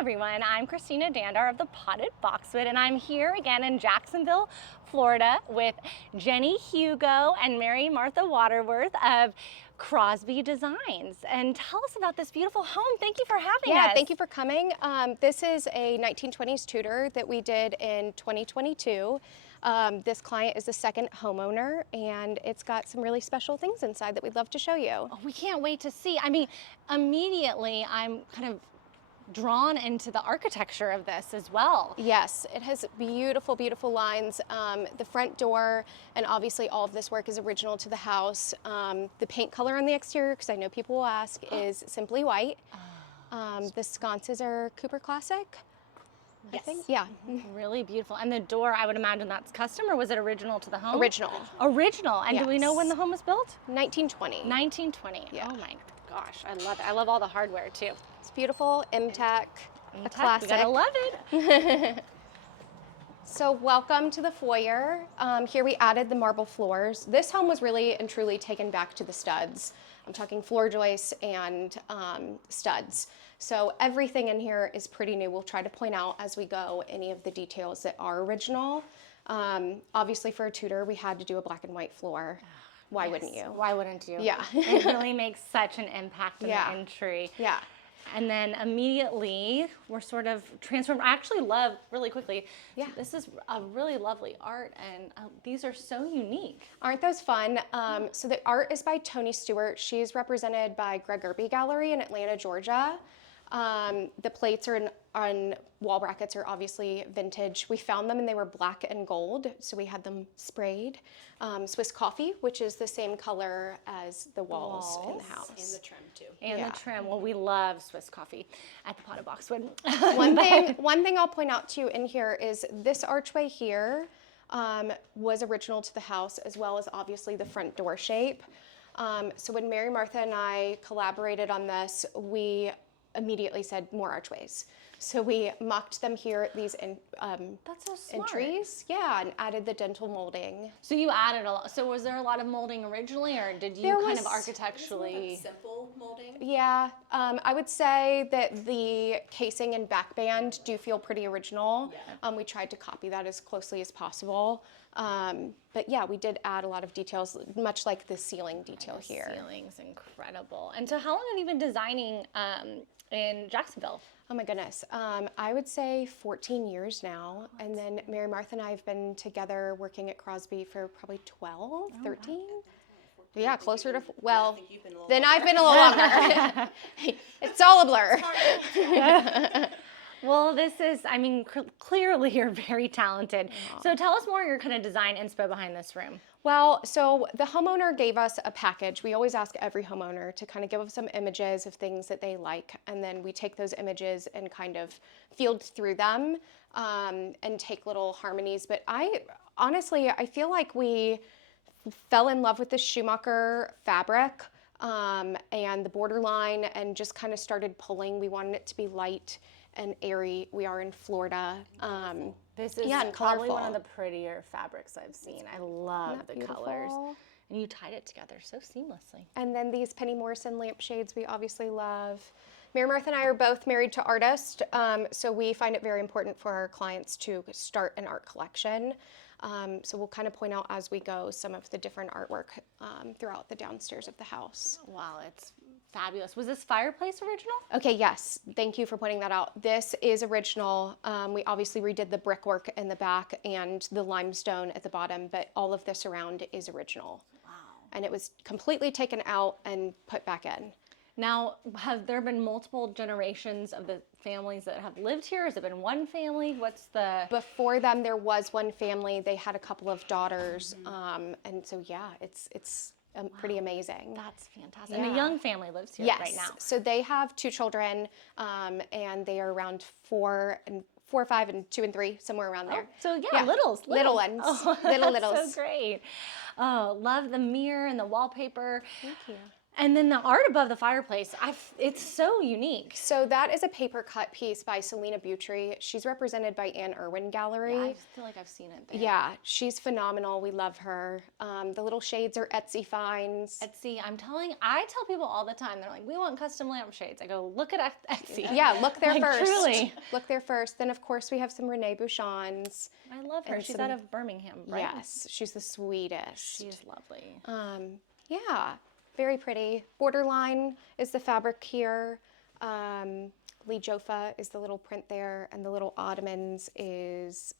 everyone. I'm Christina Dandar of the Potted Boxwood, and I'm here again in Jacksonville, Florida with Jennie, Hugo, and Mary Martha Waterworth of Crosby Designs. And tell us about this beautiful home. Thank you for having us. Yeah, thank you for coming. This is a 1920s Tudor that we did in 2022. This client is the second homeowner, and it's got some really special things inside that we'd love to show you. Oh, we can't wait to see. I mean, immediately I'm kind of drawn into the architecture of this as well. Yes, it has beautiful, beautiful lines. The front door, and obviously all of this work is original to the house. The paint color on the exterior, because I know people will ask, is simply white. The sconces are Cooper Classic. Yes. I think. Yeah. Really beautiful. And the door, I would imagine that's custom, or was it original to the home? Original. Original. And Yes. do we know when the home was built? 1920. 1920. Yeah. Oh my gosh, I love it. I love all the hardware too. It's beautiful, M-Tech, a classic. You gotta love it. So welcome to the foyer. Here we added the marble floors. This home was really and truly taken back to the studs. I'm talking floor joists and studs. So everything in here is pretty new. We'll try to point out as we go any of the details that are original. Obviously for a Tudor, we had to do a black and white floor. Why wouldn't you? Why wouldn't you? Yeah. It really makes such an impact in Yeah. the entry. Yeah. And then immediately we're sort of transformed. I actually love, really quickly, Yeah. this is a really lovely art, and these are so unique. Aren't those fun? So the art is by Tony Stewart. She's represented by Greg Irby Gallery in Atlanta, Georgia. The plates are on wall brackets are obviously vintage. We found them and they were black and gold, so we had them sprayed. Swiss coffee, which is the same color as the walls in the house. And the trim too. And Yeah. the trim. Well, we love Swiss coffee at the Potted Boxwood. One thing I'll point out to you in here is this archway here was original to the house, as well as obviously the front door shape. So when Mary Martha and I collaborated on this, we immediately said more archways. So we mocked them here at these That's so smart. entries, yeah, and added the dental molding. So you added a lot. So was there a lot of molding originally, or did you There kind was- of architecturally? Simple molding. Yeah, I would say that the casing and backband do feel pretty original. Yeah. We tried to copy that as closely as possible. But yeah, we did add a lot of details, much like the ceiling detail here. Ceiling's incredible. And so how long have you been designing in Jacksonville? Oh my goodness. I would say 14 years now. And then Mary Martha and I have been together working at Crosby for probably 12, 13. Yeah, closer to, well, think you've been a little then longer. I've been a little longer. It's all a blur. Well, this is, I mean, clearly you're very talented. So tell us more your kind of design inspo behind this room. Well, so the homeowner gave us a package. We always ask every homeowner to kind of give us some images of things that they like, and then we take those images and kind of field through them and take little harmonies. But honestly, I feel like we fell in love with the Schumacher fabric and the borderline, and just kind of started pulling. We wanted it to be light and airy. We are in Florida. This is Yeah, and probably one colorful. of the prettier fabrics I've seen. I love Isn't that the colors. beautiful? And you tied it together so seamlessly. And then these Penny Morrison lampshades we obviously love. Mary Martha and I are both married to artists, so we find it very important for our clients to start an art collection. So we'll kind of point out as we go some of the different artwork throughout the downstairs of the house. Wow, it's fabulous. Was this fireplace original? Okay, yes, thank you for pointing that out. This is original. We obviously redid the brickwork in the back and the limestone at the bottom, but all of this around is original. Wow. And it was completely taken out and put back in. Now, have there been multiple generations of the families that have lived here? Has it been one family? What's the... Before them, there was one family. They had a couple of daughters, and so yeah, it's pretty amazing. That's fantastic. And Yeah. a young family lives here Yes. right now. So they have 2 children, and they are around 4, 5, and 2 and 3, somewhere around there. So yeah, littles. Little ones. Oh, Little that's littles. so great. Oh, love the mirror and the wallpaper. Thank you. And then the art above the fireplace, it's so unique. So that is a paper cut piece by Selena Butry. She's represented by Anne Irwin Gallery. Yeah, I feel like I've seen it there. Yeah, she's phenomenal. We love her. The little shades are Etsy finds. Etsy, I tell people all the time, they're like, we want custom lampshades. I go, look at Etsy. Yeah, look there Like, first. truly. Look there first. Then, of course, we have some Renee Bouchons. I love her. And She's some- out of Birmingham, right? Yes, she's the sweetest. She's lovely. Yeah, very pretty. Borderline is the fabric here. Lee Joffa is the little print there, and the little ottomans is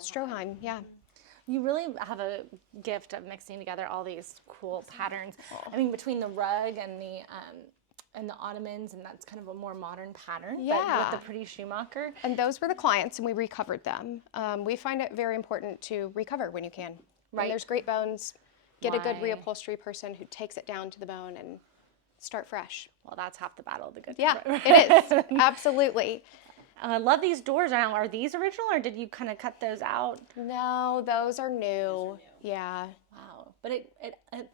Stroheim. Yeah. You really have a gift of mixing together all these cool patterns. I mean, between the rug and the ottomans, and that's kind of a more modern pattern. Yeah. But with the pretty Schumacher. And those were the clients, and we recovered them. We find it very important to recover when you can. Right. When there's great bones, get a good Right. reupholstery person who takes it down to the bone and start fresh. Well, that's half the battle of the good. Yeah, it is. Absolutely. I love these doors now. Are these original, or did you kind of cut those out? No, those are new. Yeah, Wow. But it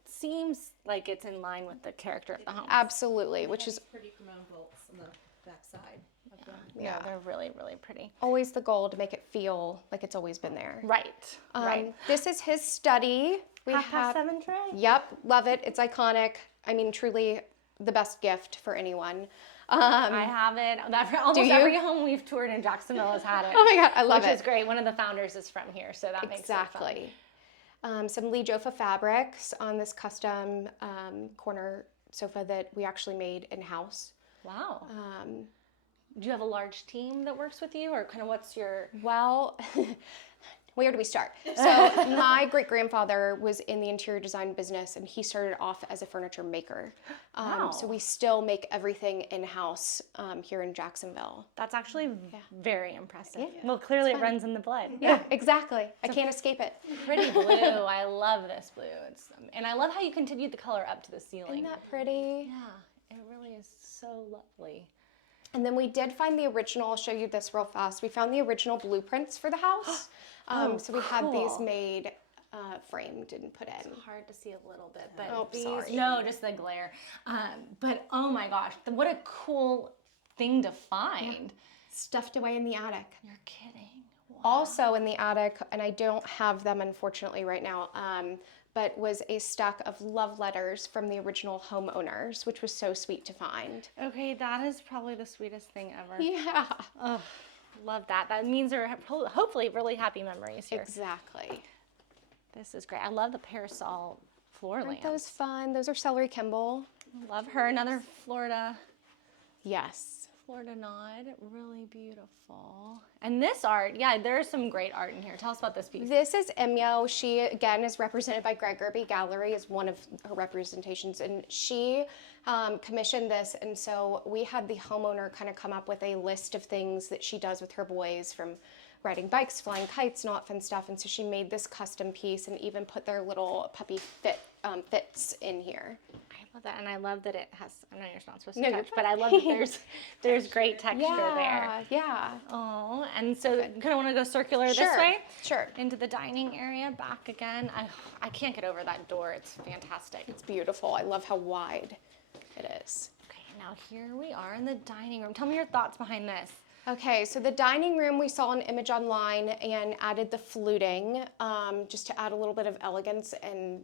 seems like it's in line with the character of the home. absolutely, which is pretty Cremona bolts on the back side of them. Yeah, they're really, really pretty. always the goal to make it feel like it's always been there. Right. Right. This is his study. We Half past have, 7 tray. yep, love it. It's iconic. I mean, truly the best gift for anyone. I have it. Almost you? every home we've toured in Jacksonville has had it. Oh my God, I love which it. is great. One of the founders is from here, so that makes it fun. Exactly. Some Lee Joffa fabrics on this custom corner sofa that we actually made in-house. Wow. Do you have a large team that works with you, or kind of what's your? Well, where do we start? So my great-grandfather was in the interior design business, and he started off as a furniture maker. Wow. So we still make everything in-house here in Jacksonville. That's actually very impressive. Well, clearly it runs in the blood. Yeah, exactly. I can't escape it. Pretty blue. I love this blue. And I love how you continued the color up to the ceiling. Isn't that pretty? Yeah, it really is so lovely. And then we did find the original. I'll show you this real fast. We found the original blueprints for the house. So we had these cool. made, framed and put in. Hard to see a little bit, but Oh, these, sorry. no, just the glare. But oh my gosh, what a cool thing to find. Stuffed away in the attic. You're kidding. Wow. Also in the attic, and I don't have them unfortunately right now, but was a stack of love letters from the original homeowners, which was so sweet to find. Okay, that is probably the sweetest thing ever. Yeah, Oh, love that. That means there are hopefully really happy memories here. exactly. This is great. I love the parasol floor Aren't lamps. those fun? Those are Celery Kimball. Love her. Another Florida Yes. nod. Really beautiful. And this art, yeah, there's some great art in here. Tell us about this piece. This is Imyo. She, again, is represented by Greg Gerby Gallery as one of her representations. And she commissioned this. And so we had the homeowner kind of come up with a list of things that she does with her boys, from riding bikes, flying kites, and all that fun stuff. And so she made this custom piece and even put their little puppy fits in here. I love that. And I love that it has, I know you're not supposed to No, you're touch, but I love that there's great texture there. Yeah. Oh, and so kind of want to go circular this Sure, way? sure. Into the dining area, back again. I can't get over that door. It's fantastic. It's beautiful. I love how wide it is. Okay, now here we are in the dining room. Tell me your thoughts behind this. Okay, so the dining room, we saw an image online and added the fluting just to add a little bit of elegance and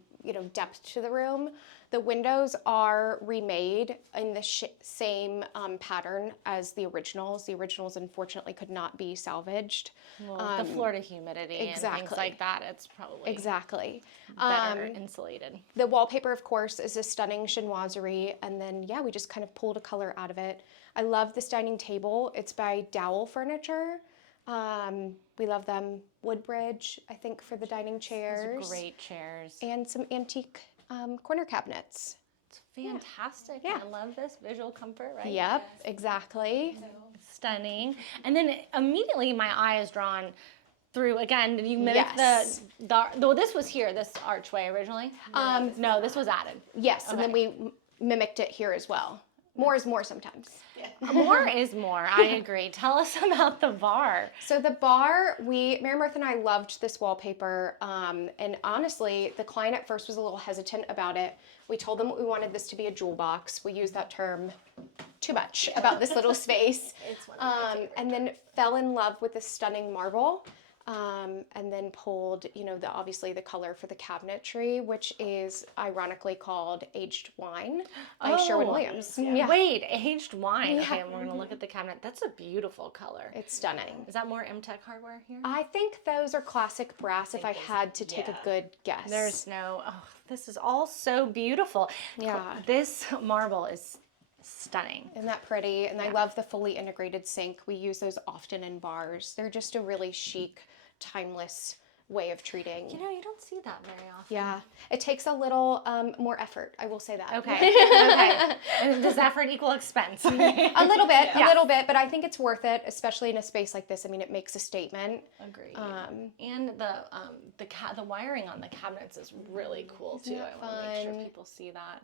depth to the room. The windows are remade in the same pattern as the originals. The originals, unfortunately, could not be salvaged. Well, the Florida humidity and things exactly. like that, it's probably Exactly. better insulated. The wallpaper, of course, is a stunning chinoiserie, and then, yeah, we just kind of pulled a color out of it. I love this dining table. It's by Dowell Furniture. We love them. Woodbridge, I think, for the dining chairs. Those are great chairs. And some antique corner cabinets. It's fantastic. Yeah. I love this visual comfort, right? Yep, exactly. Stunning. And then immediately my eye is drawn through, again, you mimic Yes. though this was here, this archway originally? No, this was added. Yes, and then we mimicked it here as well. More is more sometimes. More is more. I agree. Tell us about the bar. So the bar, Mary Martha and I loved this wallpaper, and honestly, the client at first was a little hesitant about it. We told them we wanted this to be a jewel box. We used that term too much about this little space. It's one of my favorite and then fell in love with this stunning marble. And then pulled, obviously the color for the cabinetry, which is ironically called Aged Wine by Sherwin-Williams. Yeah. Wait, aged wine. Okay, we're going to look at the cabinet. That's a beautiful color. It's stunning. Is that more MTech hardware here? I think those are classic brass if I had to take a good guess. There's no, this is all so beautiful. Yeah. This marble is stunning. Isn't that pretty? And I love the fully integrated sink. We use those often in bars. They're just a really chic, timeless way of treating. You don't see that very often. Yeah, it takes a little more effort. I will say that. Okay. Okay. And does effort equal expense? A little bit, but I think it's worth it, especially in a space like this. I mean, it makes a statement. Agreed. And the wiring on the cabinets is really cool too. I want to make sure people see that.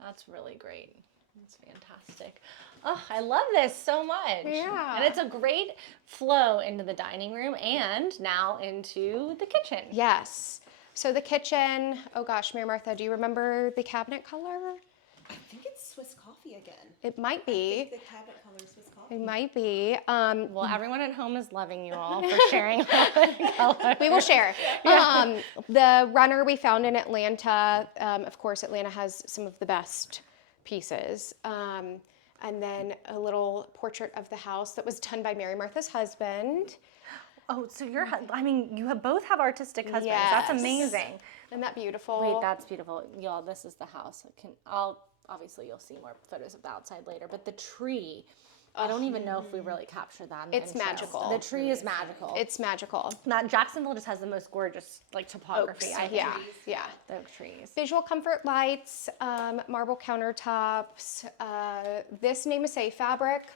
That's really great. That's fantastic. Oh, I love this so much. Yeah. And it's a great flow into the dining room and now into the kitchen. Yes. So the kitchen, oh gosh, Mary Martha, do you remember the cabinet color? I think it's Swiss coffee again. It might I be. think the cabinet color is Swiss coffee. It might be. Well, everyone at home is loving you all for sharing all the colors. We will share. The runner we found in Atlanta, of course, Atlanta has some of the best pieces. And then a little portrait of the house that was done by Mary Martha's husband. Oh, so you both have artistic husbands. Yes. That's amazing. Isn't that beautiful? Wait, that's beautiful. Y'all, this is the house. Obviously you'll see more photos of the outside later, but the tree, I don't even know if we really captured that in the It's intro. magical. The tree is magical. It's magical. Now, Jacksonville just has the most gorgeous topography, I think. Yeah. The oak trees. Visual comfort lights, marble countertops. This Name a Say fabric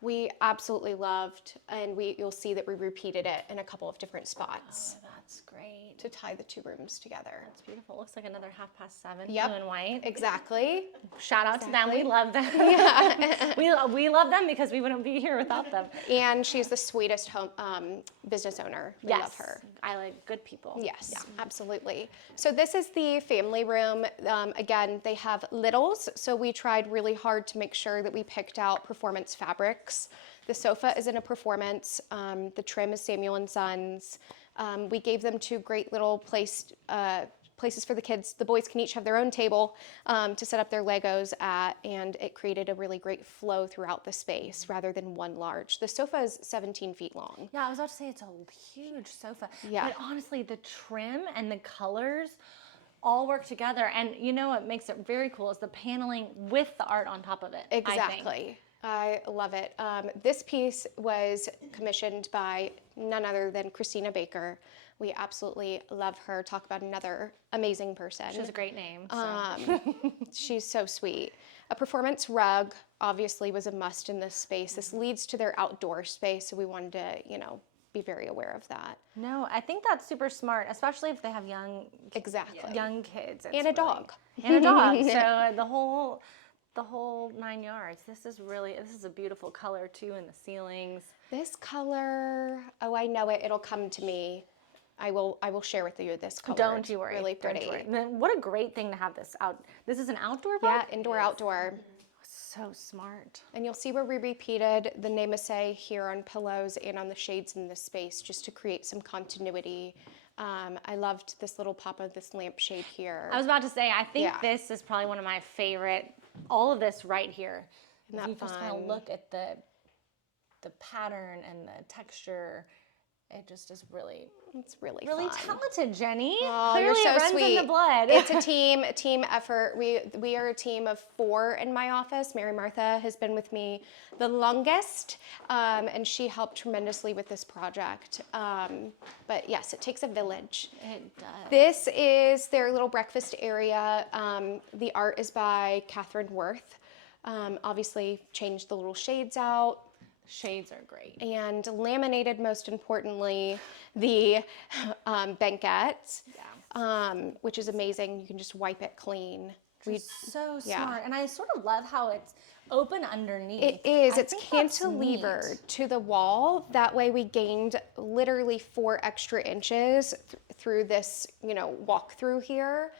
we absolutely loved, and you'll see that we repeated it in a couple of different spots. Oh, that's great. To tie the two rooms together. It's beautiful. Looks like another 7:30, Yep. blue and white. Exactly. Shout out to them. We Exactly. love them. Yeah. we love them because we wouldn't be here without them. And she's the sweetest business owner. We love her. I like good people. Yes, absolutely. So this is the family room. Again, they have littles, so we tried really hard to make sure that we picked out performance fabrics. The sofa is in a performance. The trim is Samuel & Sons. We gave them two great little places for the kids. The boys can each have their own table to set up their Legos at, and it created a really great flow throughout the space rather than one large. The sofa is 17 feet long. Yeah, I was about to say it's a huge sofa. Yeah. But honestly, the trim and the colors all work together. And you know what makes it very cool is the paneling with the art on top of it. Exactly. I love it. This piece was commissioned by none other than Christina Baker. We absolutely love her. Talk about another amazing person. She has a great name. So. She's so sweet. A performance rug obviously was a must in this space. This leads to their outdoor space, so we wanted to, be very aware of that. No, I think that's super smart, especially if they have young kids. It's And a dog. And a dog. So the whole 9 yards. This is a beautiful color too in the ceilings. This color, oh, I know it. It'll come to me. I will share with you this color. Don't you worry. Really pretty. What a great thing to have this out. This is an outdoor rug? Yeah, indoor, outdoor. So smart. And you'll see where we repeated the Name a Say here on pillows and on the shades in this space just to create some continuity. I loved this little pop of this lampshade here. I was about to say, I think this is probably one of my favorite, all of this right here. Isn't that you just kind of look at the pattern and the texture. It just is really fun. talented, Jennie. Oh, Clearly you're so it runs sweet. in the blood. It's a team effort. We are a team of 4 in my office. Mary Martha has been with me the longest, and she helped tremendously with this project. But yes, it takes a village. It does. This is their little breakfast area. The art is by Catherine Worth. Obviously, changed the little shades out. Shades are great. And laminated, most importantly, the banquette, which is amazing. You can just wipe it clean. So smart. And I sort of love how it's open underneath. It is. I It's think that's cantilevered neat. to the wall. That way we gained literally 4 extra inches through this, walk through here.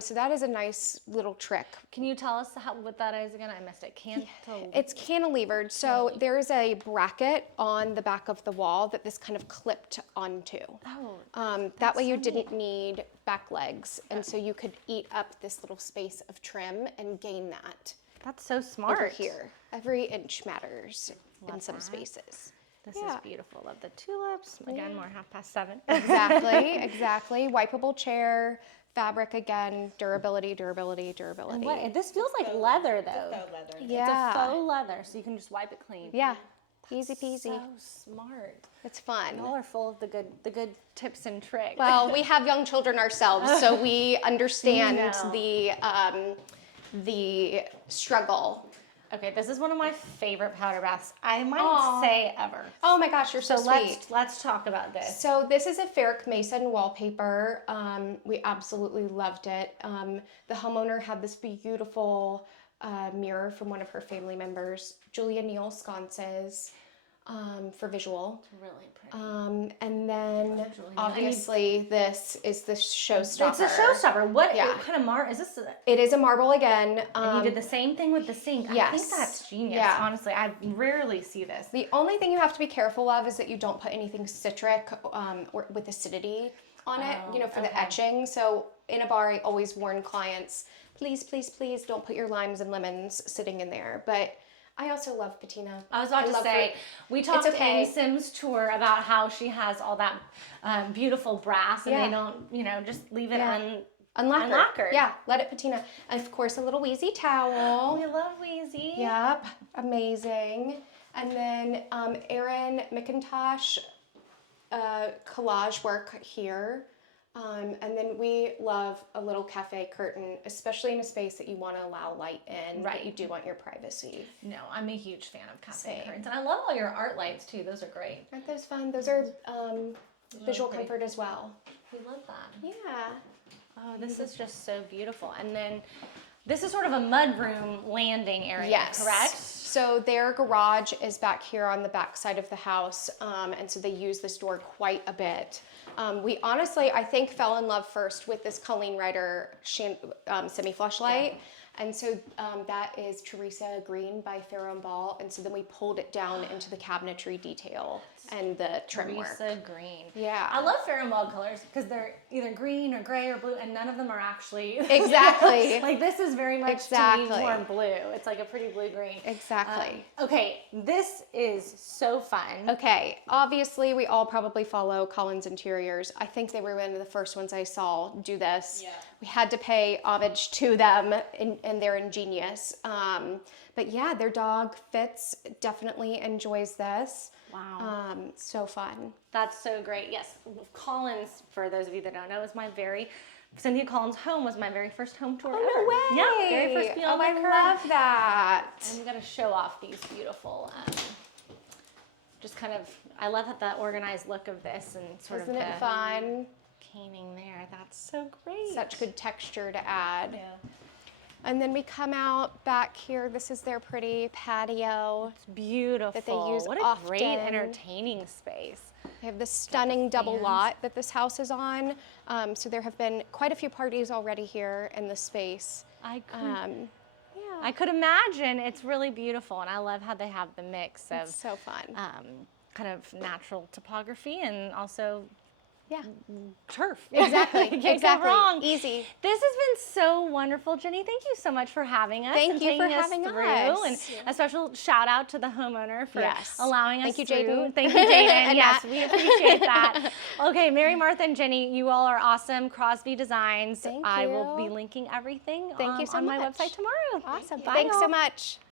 So that is a nice little trick. Can you tell us what that is again? I missed it. Cantilever. It's cantilevered. So there's a bracket on the back of the wall that this kind of clipped onto. Oh, That way you didn't need back legs. And so you could eat up this little space of trim and gain that. that's so smart. Over here. Every inch matters in Love some that. spaces. This is beautiful. Love the tulips. Again, more 7:30. Exactly. Wipeable chair, fabric again, durability. And this feels like leather though. Faux leather. Yeah. It's a faux leather, so you can just wipe it clean. Yeah. Easy peasy. So smart. It's fun. Y'all are full of the good tips and tricks. Well, we have young children ourselves, so we understand No. the struggle. Okay, this is one of my favorite powder baths. I might say ever. Oh my gosh, you're so sweet. let's talk about this. So this is a Ferric Mason wallpaper. We absolutely loved it. The homeowner had this beautiful mirror from one of her family members, Julia Neal sconces, for visual. Really pretty. And then obviously this is the showstopper. It's a showstopper. What Yeah. kind of marble is this? It is a marble again. And you did the same thing with the sink. I yes. think that's genius. Yeah. Honestly, I rarely see this. The only thing you have to be careful of is that you don't put anything citric or with acidity on it, for the etching. So in a bar, I always warn clients, please, please, please don't put your limes and lemons sitting in there. But I also love patina. I was about to say, we talked okay. in Sim's tour about how she has all that beautiful brass and Yeah. they don't, just leave it Unlacquered. Yeah, let it patina. And of course, a little Wheezy towel. We love Wheezy. Yep, amazing. And then Erin McIntosh collage work here. And then we love a little cafe curtain, especially in a space that you want to allow light in, Right. but you do want your privacy. No, I'm a huge fan of cafe Same. curtains. And I love all your art lights too. Those are great. Aren't those fun? Those are visual pretty. comfort as well. We love that. Yeah. Oh, this is just so beautiful. And then this is sort of a mudroom landing area, Yes. correct? So their garage is back here on the back side of the house, and so they use this door quite a bit. We honestly, I think, fell in love first with this Colleen Ryder semi-flush light. And so that is Teresa Green by Farrow & Ball. And so then we pulled it down into the cabinetry detail and the trim work. Teresa Green. Yeah. I love Farrow & Ball colors because they're either green or gray or blue, and none of them are actually Exactly. like this is very much to Exactly. me more blue. It's like a pretty blue-green. Exactly. Okay, this is so fun. Okay, obviously we all probably follow Collins Interiors. I think they were one of the first ones I saw do this. Yeah. We had to pay homage to them, and they're ingenious. But yeah, their dog Fitz definitely enjoys this. Wow. So fun. That's so great. Yes, Collins, for those of you that don't know, is Cynthia Collins' home was my very first home tour ever. No way! Yeah, very first Beyond I the Curve. love that. I'm gonna show off these beautiful, just kind of, I love that organized look of this and sort Isn't of it the fun? caning there. That's so great. Such good texture to add. Yeah. And then we come out back here. This is their pretty patio. It's beautiful. That they use what a often. great entertaining space. They have this stunning double fans. lot that this house is on. So there have been quite a few parties already here in this space. I could, Yeah, I could imagine. It's really beautiful, and I love how they have the mix of it's so fun. kind of natural topography and also Yeah, turf. exactly. Can't go exactly. wrong. Easy. This has been so wonderful, Jenny. Thank you so much for having us. Thank and you for taking us having through. us. And a special shout out to the homeowner for Yes. allowing us Thank you, through. Jaden. Thank you, Jaden. And Yes, Matt. we appreciate that. Okay, Mary, Martha, and Jenny, you all are awesome. Crosby Designs. Thank I will you. be linking everything Thank you so on my much. website tomorrow. Awesome. Bye, Thanks so y'all. much.